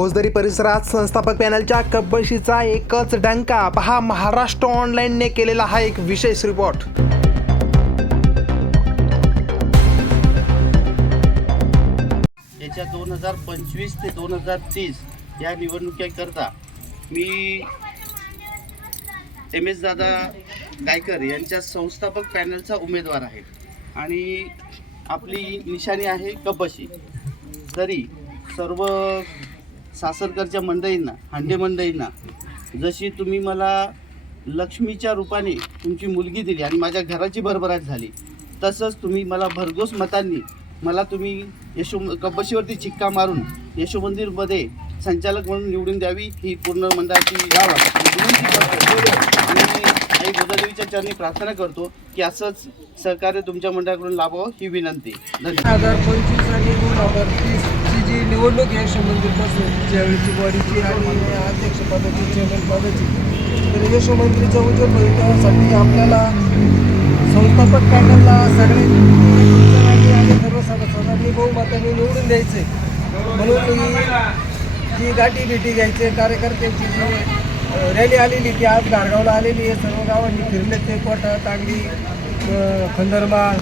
भोजदरी परिसरात संस्थापक पॅनलच्या कब्बशीचा एकच डंका. पहा महाराष्ट्र ऑनलाईनने केलेला हा एक विशेष रिपोर्ट याच्या दोन हजार पंचवीस ते दोन हजार तीस या निवडणुकीकरता मी एम एस दादा गायकर यांच्या संस्थापक पॅनलचा उमेदवार आहे. आणि आपली निशाणी आहे कब्बशी तरी सर्व सासरकरच्या मंडळींना हांडे मंडळींना जशी तुम्ही मला लक्ष्मीच्या रूपाने तुमची मुलगी दिली आणि माझ्या घराची भरभराट झाली तसंच तुम्ही मला भरघोस मतांनी मला तुम्ही यशो कपशीवरती चिक्का मारून यशोमंदिरमध्ये संचालक म्हणून निवडून द्यावी ही पूर्ण मंडळाची आणि आई गोदादेवीच्या चरणी प्रार्थना करतो की असंच सहकार्य तुमच्या मंडळाकडून लाभावं ही विनंती. धन्यवाद. निवडणूक या यशोमंदिरपासून ज्यावेळीची बॉडीची आणि अध्यक्षपदाची चेअरमनपदाची. तर यशोमंदिरच्या उज्ज्वल भवितव्यासाठी आपल्याला संस्थापक पॅनलला सगळे आणि सर्व बहुमताने निवडून द्यायचे. म्हणून जी गाठी भेटी घ्यायचे कार्यकर्त्यांची जी रॅली आलेली ती आज गारगावला आलेली आहे. सर्व गावांनी फिरले ते कोटा तांगडी खंदरमाळ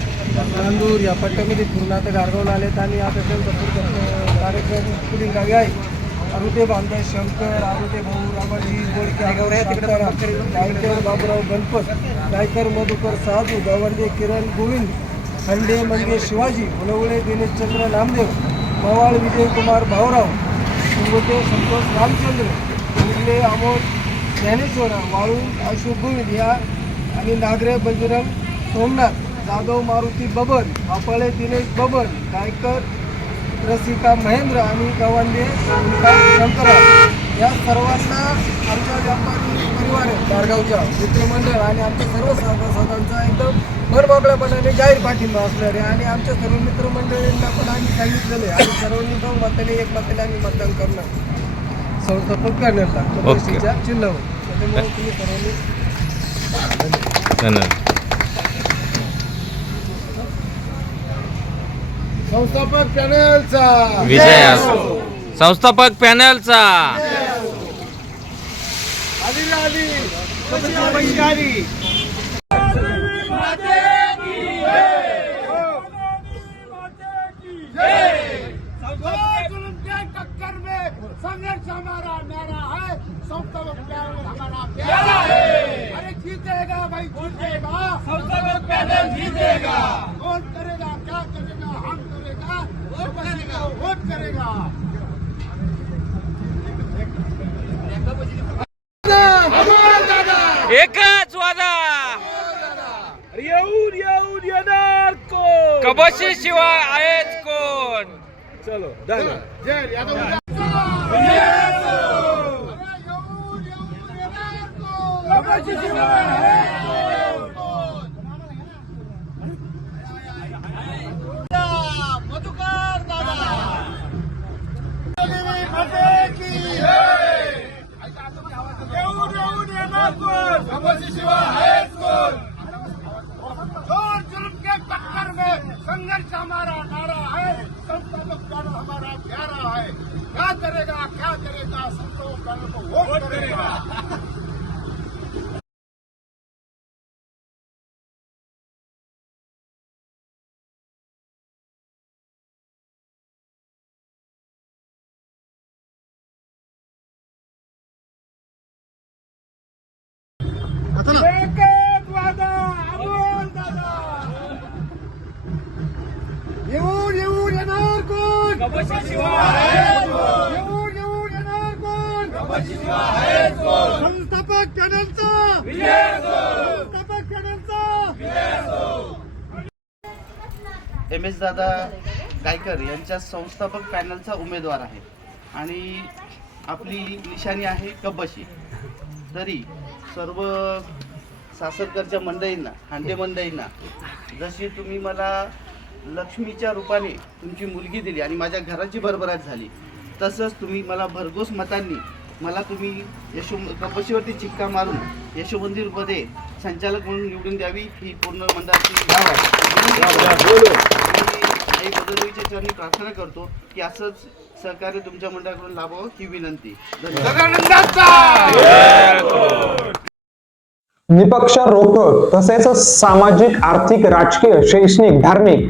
नांदूर या पट्ट्यामध्ये फिरून आता गारगावला आलेत आणि आता त्यांचा कार्यक्रम पुढील गावी आहे. आरुते बांधे शंकर आरुते भाऊ रामाजी बोडके गायकर बाबुराव गणपत गायकर मधुकर साधू गवंडे किरण गोविंद खंडे मंगे शिवाजी मुलवळे दिनेशचंद्र नामदेव मवाळ विजयकुमार भाऊराव शिंगोटे संतोष रामचंद्र इंगले अमोल ज्ञानेश्वर वाळून अशोक गोविंद या आणि नागरे बजरंग सोमनाथ जाधव मारुती बबन आपळे दिनेश बबन गायकर रसिका महेंद्र आणि गवांडे शंकरराव. या सर्वांना आमच्या व्यापारी परिवार आहे गारगावच्या मित्रमंडळ आणि आमच्या सर्व सभासदांचा एकदम भरभोगळ्यापणाने जाहीर पाठिंबा असणार आहे. आणि आमच्या सर्व मित्रमंडळींना पण आम्ही सांगितलेलं आहे. आणि सर्वांनी बहुमताने एक मताने आम्ही मतदान करणार. संस्थापक कबड्डीच्या चिन्हावर. त्याच्यामुळे तुम्ही सर्वांनी धन्यवाद. संस्थापक पॅनलचा. विजय असो. संस्थापक पॅनलचा. आली आली आली. जुल्म के टक्कर में संघर्ष हमारा नारा है संस्थापक पैनल हमारा प्यारा है अरे जीतेगा भाई जीतेगा संस्थापक पैनल जीतेगा. एकच वादा येऊन येऊन येणार कोण? कबशी शिवाय आहेच कोण? चलो धन्यवाद मधुकर दादा येऊन येऊन येणार कोण शिवाय आहेच कोण जोर जुल्म के टक्कर में संघर्ष हमारा नारा है संस्थापक पैनल हमारा प्यारा है क्या करेगा क्या करेगा संस्थापक पैनल को वोट करेगा एकच वादा अमोल दादा येऊन येऊन येणार कोण येऊन येऊन येणार कोण संस्थापक पॅनलचा संस्थापक पॅनलचा एम एस दादा गायकर यांच्या संस्थापक पॅनलचा उमेदवार आहे. आणि आपली निशाणी आहे कब्बशी. तरी सर्व सासरकरच्या मंडळींना हांडे मंडळींना जशी तुम्ही मला लक्ष्मीच्या रूपाने तुमची मुलगी दिली आणि माझ्या घराची भरभराट झाली तसंच तुम्ही मला भरघोस मतांनी मला तुम्ही यशो कबशीवरती चिक्का मारून यशोमंदिरमध्ये संचालक म्हणून निवडून द्यावी ही पूर्ण मंडळाची आई बदलवीच्या चरणी प्रार्थना करतो की असंच सहकार्य तुमच्या मंडळाकडून लाभावं ही विनंती. निपक्ष रोखोक तसेच सामाजिक आर्थिक राजकीय शैक्षणिक धार्मिक